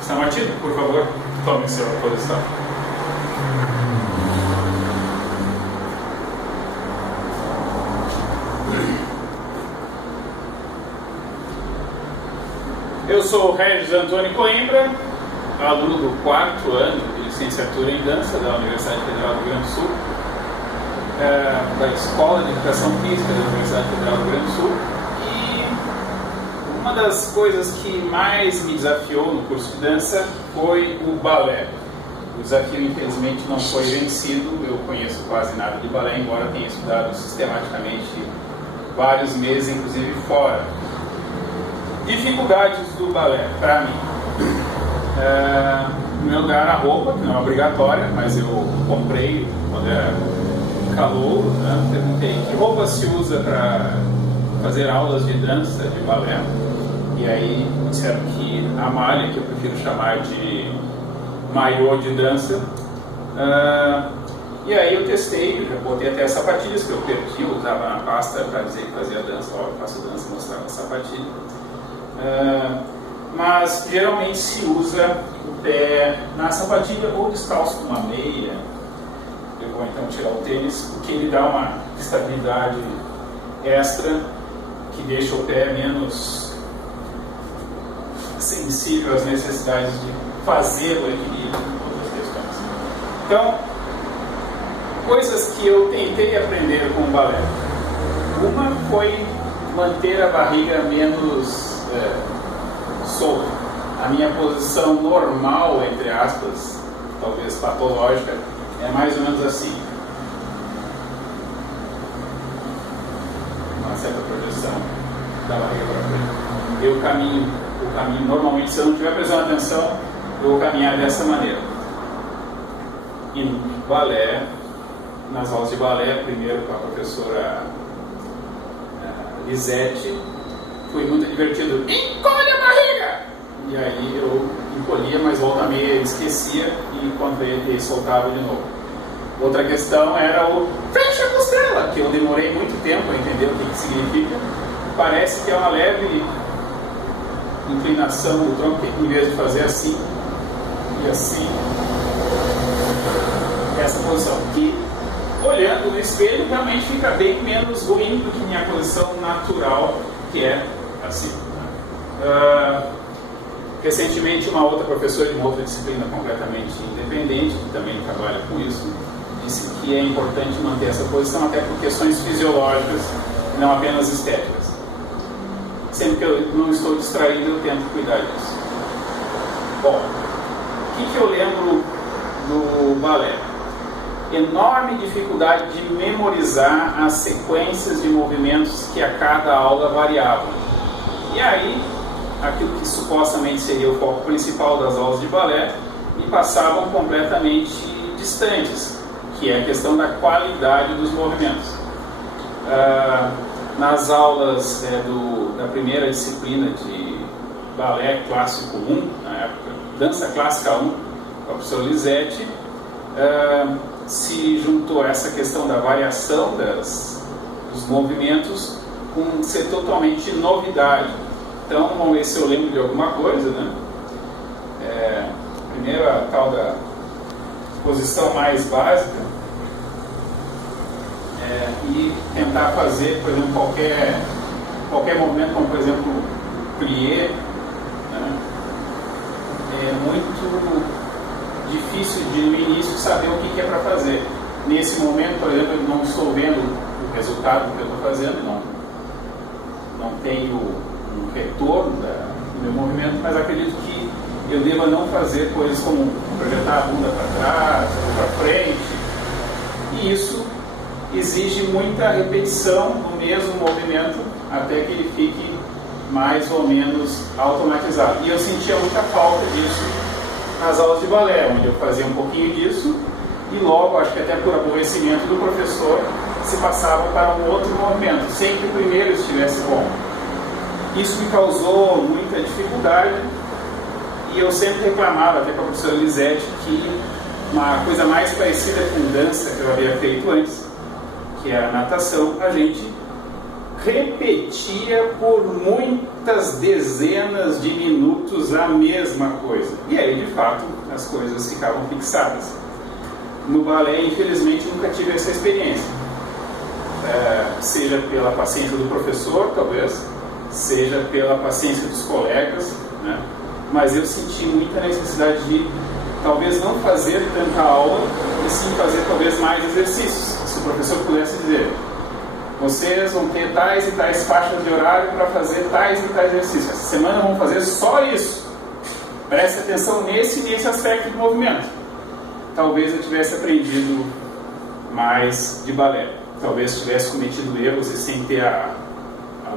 Samartino, por favor, tome sua posição. Eu sou o Regis Antônio Coimbra, aluno do 4º ano de licenciatura em dança da Universidade Federal do Rio Grande do Sul, da Escola de Educação Física da Universidade Federal do Rio Grande do Sul. E uma das coisas que mais me desafiou no curso de dança foi o balé. O desafio, infelizmente, não foi vencido. Eu conheço quase nada de balé, embora tenha estudado sistematicamente vários meses, inclusive fora. Dificuldades do balé, para mim. Em primeiro lugar, a roupa, que não é obrigatória, mas eu comprei quando era calor, né? Perguntei que roupa se usa para fazer aulas de dança, de balé. E aí disseram que a malha, que eu prefiro chamar de maiô de dança. E aí eu testei, eu já botei até as sapatilhas que eu perdi, eu usava na pasta para dizer que fazia dança, ó, eu faço dança, mostrava a sapatilha. Mas geralmente se usa o pé na sapatilha ou descalço com uma meia. Eu vou então tirar o tênis, porque ele dá uma estabilidade extra que deixa o pé menos sensível às necessidades de fazer o equilíbrio em outras questões. Então, coisas que eu tentei aprender com o balé. Uma foi manter a barriga menos solta. A minha posição normal, entre aspas, talvez patológica, é mais ou menos assim. Uma certa projeção da barriga para frente. Eu caminho, normalmente, se eu não estiver prestando atenção, eu vou caminhar dessa maneira. E no balé, nas aulas de balé, primeiro com a professora Lisete, foi muito divertido. Encolhe a barriga! E aí eu encolhia, mas volta a meia esquecia, e quando ele soltava de novo. Outra questão era o fecha a costela, que eu demorei muito tempo a entender o que significa. Parece que é uma leve inclinação do tronco, que em vez de fazer assim e assim, essa posição que, olhando no espelho, realmente fica bem menos ruim do que minha posição natural, que é assim. Recentemente, uma outra professora de uma outra disciplina completamente independente, que também trabalha com isso, disse que é importante manter essa posição até por questões fisiológicas e não apenas estéticas. Sempre que eu não estou distraído, eu tento cuidar disso. Bom, o que eu lembro do balé? Enorme dificuldade de memorizar as sequências de movimentos que a cada aula variavam. E aí, aquilo que supostamente seria o foco principal das aulas de balé, me passavam completamente distantes, que é a questão da qualidade dos movimentos. Nas aulas da primeira disciplina de balé clássico 1, na época, dança clássica 1, com a professora Lisete, se juntou essa questão da variação dos movimentos com ser totalmente novidade. Então, vamos ver se eu lembro de alguma coisa, né? Primeiro, a tal da posição mais básica, e tentar fazer, por exemplo, qualquer movimento, como por exemplo plié, né? É muito difícil no início saber o que é para fazer. Nesse momento, por exemplo, eu não estou vendo o resultado do que eu estou fazendo, não tenho um retorno do meu movimento, mas acredito que eu deva não fazer coisas como projetar a bunda para trás ou para frente, e isso exige muita repetição do mesmo movimento até que ele fique mais ou menos automatizado. E eu sentia muita falta disso nas aulas de balé, onde eu fazia um pouquinho disso e logo, acho que até por aborrecimento do professor, se passava para um outro movimento, sem que o primeiro estivesse bom. Isso me causou muita dificuldade e eu sempre reclamava até para a professora Lisete que uma coisa mais parecida com dança que eu havia feito antes, que era a natação, a gente repetia por muitas dezenas de minutos a mesma coisa. E aí, de fato, as coisas ficavam fixadas. No balé, infelizmente, nunca tive essa experiência. Seja pela paciência do professor, talvez, seja pela paciência dos colegas, né? Mas eu senti muita necessidade de, talvez, não fazer tanta aula, e sim fazer, talvez, mais exercícios. Se o professor pudesse dizer: vocês vão ter tais e tais faixas de horário para fazer tais e tais exercícios. Essa semana vão fazer só isso. Preste atenção nesse aspecto de movimento. Talvez eu tivesse aprendido mais de balé. Talvez tivesse cometido erros e sem ter a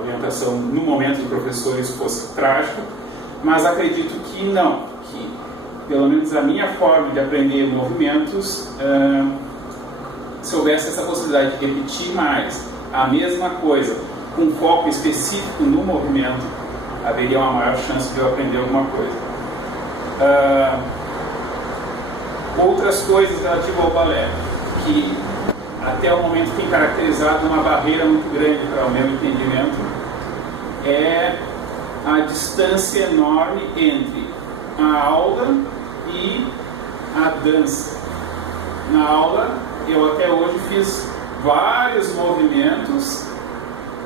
orientação no momento de professor isso fosse trágico. Mas acredito que não. Que pelo menos a minha forma de aprender movimentos, se houvesse essa possibilidade de repetir mais a mesma coisa, com foco específico no movimento, haveria uma maior chance de eu aprender alguma coisa. Outras coisas relativas ao balé, que até o momento tem caracterizado uma barreira muito grande para o meu entendimento, é a distância enorme entre a aula e a dança. Na aula, eu até hoje fiz vários movimentos,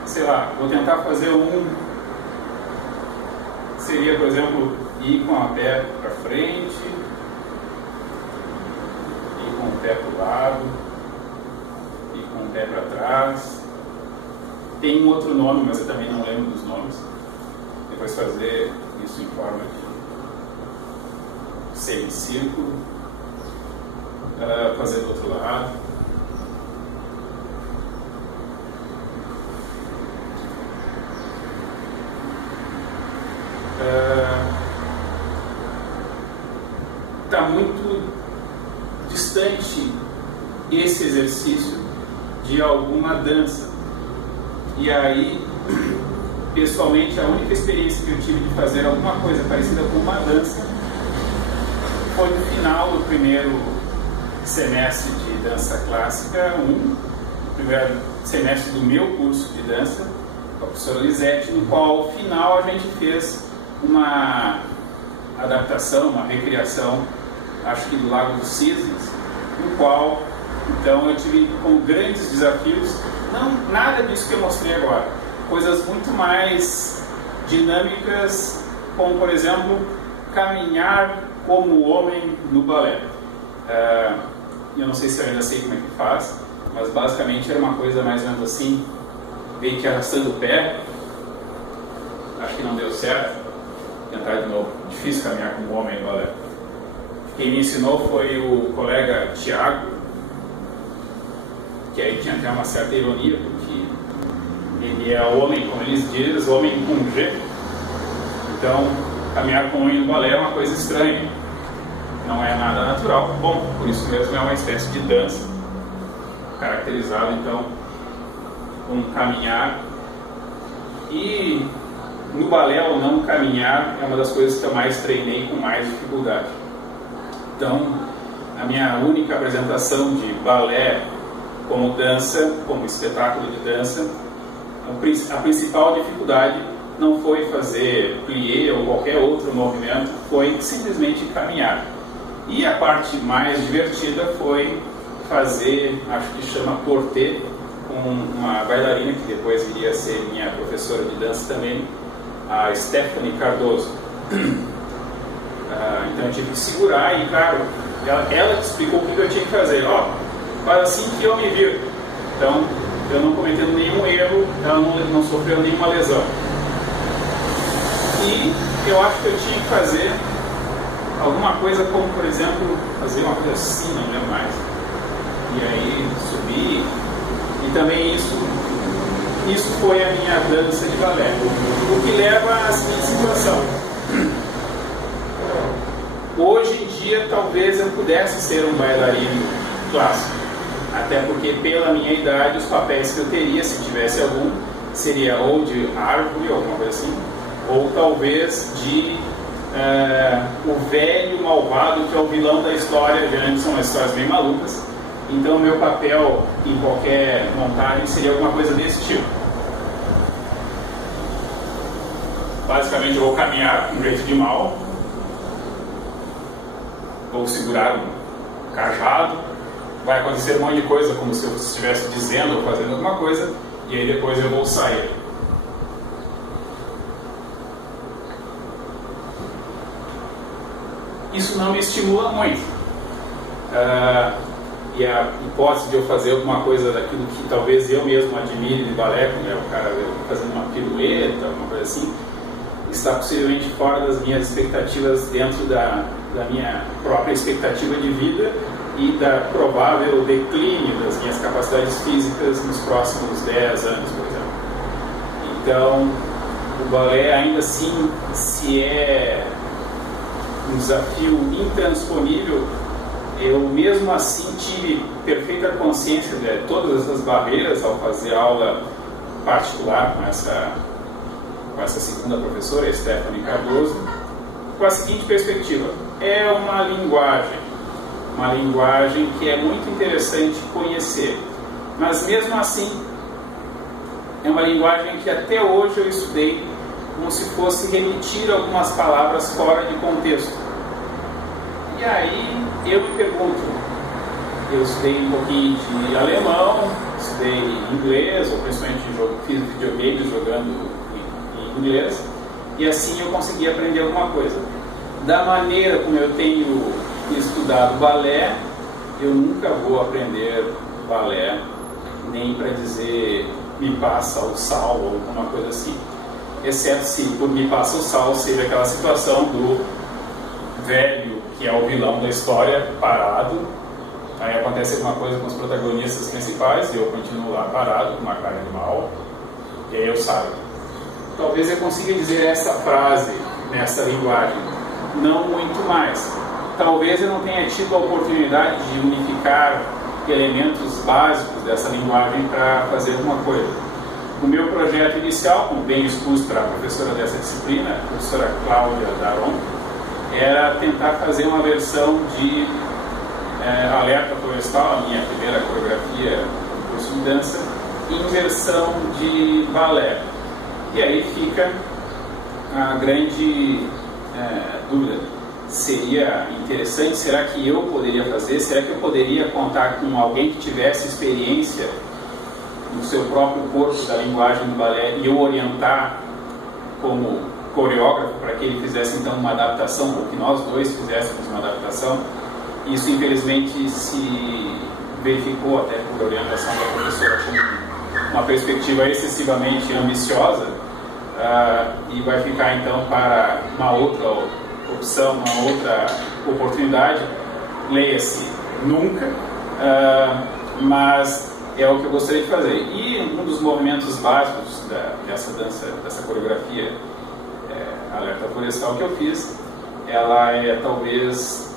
sei lá, vou tentar fazer seria, por exemplo, ir com a pé para frente, ir com o pé para o lado, ir com o pé para trás. Tem um outro nome, mas eu também não lembro dos nomes. Depois fazer isso em forma de semicírculo, fazer do outro lado. Está muito distante esse exercício de alguma dança. E aí, pessoalmente, a única experiência que eu tive de fazer alguma coisa parecida com uma dança foi no final do primeiro semestre de dança clássica 1, primeiro semestre do meu curso de dança, com a professora Lisete, no qual, ao final, a gente fez uma adaptação, uma recriação, acho que do Lago dos Cisnes, no qual, então, eu tive com grandes desafios, não nada disso que eu mostrei agora, coisas muito mais dinâmicas, como, por exemplo, caminhar como homem no balé. Eu não sei se eu ainda sei como é que faz, mas basicamente era uma coisa mais ou menos assim, meio que arrastando o pé. Acho que não deu certo. Tentar de novo. Difícil caminhar como homem no balé. Quem me ensinou foi o colega Tiago, que aí tinha até uma certa ironia, porque ele é homem, como eles dizem, homem com G. Então, caminhar com homem no balé é uma coisa estranha. Não é nada natural. Bom, por isso mesmo é uma espécie de dança, caracterizada então com caminhar. E no balé, ou não caminhar, é uma das coisas que eu mais treinei com mais dificuldade. Então, a minha única apresentação de balé como dança, como espetáculo de dança, a principal dificuldade não foi fazer plié ou qualquer outro movimento, foi simplesmente caminhar. E a parte mais divertida foi fazer, acho que chama porté, com uma bailarina que depois viria a ser minha professora de dança também, a Stephanie Cardoso. Então eu tive que segurar e, claro, ela explicou o que eu tinha que fazer. Faz assim que eu me viro. Então, eu não cometendo nenhum erro, ela não sofreu nenhuma lesão. E eu acho que eu tinha que fazer alguma coisa como, por exemplo, fazer uma coisa assim, não lembro mais. E aí subir. E também isso foi a minha dança de balé. O que leva à seguinte situação. Hoje em dia, talvez eu pudesse ser um bailarino clássico. Até porque, pela minha idade, os papéis que eu teria, se tivesse algum, seria ou de árvore, ou alguma coisa assim, ou talvez de o velho malvado, que é o vilão da história. Geralmente são umas histórias bem malucas. Então, meu papel em qualquer montagem seria alguma coisa desse tipo. basicamente eu vou caminhar com um jeito de mal, vou segurar um cajado, vai acontecer um monte de coisa como se eu estivesse dizendo ou fazendo alguma coisa, e aí depois eu vou sair. Isso não me estimula muito. E a hipótese de eu fazer alguma coisa daquilo que talvez eu mesmo admire de balé, como é o cara fazendo uma pirueta, alguma coisa assim, está possivelmente fora das minhas expectativas, dentro da minha própria expectativa de vida e da provável declínio das minhas capacidades físicas nos próximos 10 anos, por exemplo. Então, o balé ainda assim, se é um desafio intransponível, eu mesmo assim tive perfeita consciência de todas essas barreiras ao fazer aula particular com essa segunda professora, Stephanie Cardoso, com a seguinte perspectiva: é uma linguagem que é muito interessante conhecer, mas mesmo assim é uma linguagem que até hoje eu estudei como se fosse remitir algumas palavras fora de contexto. E aí eu me pergunto, eu estudei um pouquinho de alemão, estudei inglês, ou principalmente fiz videogames jogando em inglês, e assim eu consegui aprender alguma coisa. Da maneira como eu tenho estudado balé, eu nunca vou aprender balé, nem para dizer me passa o sal ou alguma coisa assim. Exceto se por me passa o sal seja aquela situação do velho, que é o vilão da história, parado. Aí acontece alguma coisa com os protagonistas principais e eu continuo lá parado, com uma cara de mal, e aí eu saio. Talvez eu consiga dizer essa frase nessa linguagem, não muito mais. Talvez eu não tenha tido a oportunidade de unificar elementos básicos dessa linguagem para fazer alguma coisa. O meu projeto inicial, como bem expus para a professora dessa disciplina, a professora Cláudia Daron, era tentar fazer uma versão de Alerta Florestal, a minha primeira coreografia do curso de dança, em versão de balé. E aí fica a grande dúvida: seria interessante? Será que eu poderia fazer? Será que eu poderia contar com alguém que tivesse experiência no seu próprio corpo da linguagem do balé e eu orientar como coreógrafo para que ele fizesse então uma adaptação, ou que nós dois fizéssemos uma adaptação? Isso infelizmente se verificou, até por orientação da professora, como uma perspectiva excessivamente ambiciosa, e vai ficar então para uma outra opção, uma outra oportunidade, leia-se nunca, mas é o que eu gostaria de fazer. E um dos movimentos básicos dessa dança, dessa coreografia Alerta Florestal que eu fiz, ela é talvez,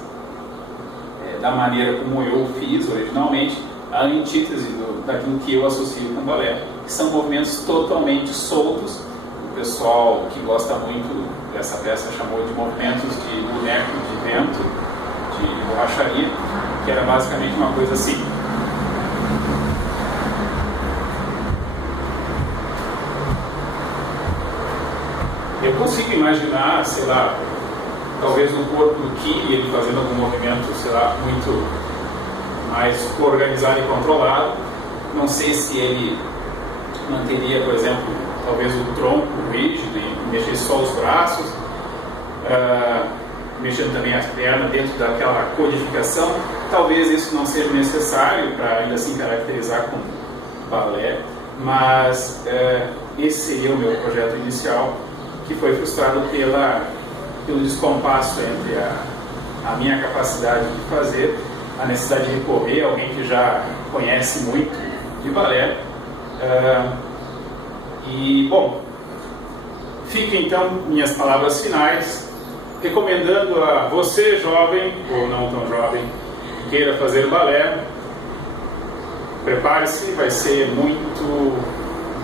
da maneira como eu fiz originalmente, a antítese daquilo que eu associo com o balé, que são movimentos totalmente soltos. O pessoal que gosta muito dessa peça chamou de movimentos de boneco de vento, de borracharia, que era basicamente uma coisa assim. Eu consigo imaginar, sei lá, talvez o corpo do Ki, ele fazendo algum movimento, sei lá, muito mais organizado e controlado. Não sei se ele manteria, por exemplo, talvez o tronco rígido e mexer só os braços, mexendo também as pernas dentro daquela codificação. Talvez isso não seja necessário para ainda assim caracterizar como balé, mas esse seria o meu projeto inicial, que foi frustrado pelo descompasso entre a minha capacidade de fazer, a necessidade de recorrer a alguém que já conhece muito de balé. E, bom, fica então minhas palavras finais, recomendando a você, jovem ou não tão jovem, que queira fazer balé, prepare-se, vai ser muito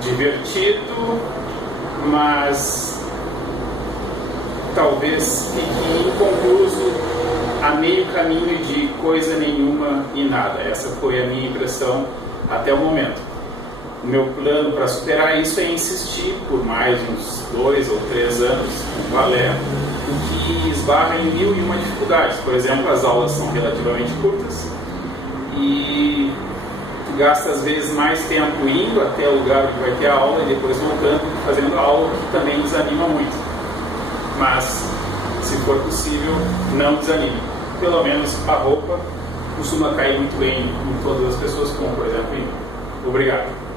divertido, mas talvez fique inconcluso a meio caminho de coisa nenhuma e nada. Essa foi a minha impressão até o momento. O meu plano para superar isso é insistir por mais uns 2 ou 3 anos com balé, o que esbarra em 1001 dificuldades. Por exemplo, as aulas são relativamente curtas e tu gasta às vezes mais tempo indo até o lugar onde vai ter a aula e depois voltando, fazendo a aula, que também desanima muito. Mas, se for possível, não desanime. Pelo menos a roupa costuma cair muito bem em todas as pessoas, como por exemplo em mim. Obrigado.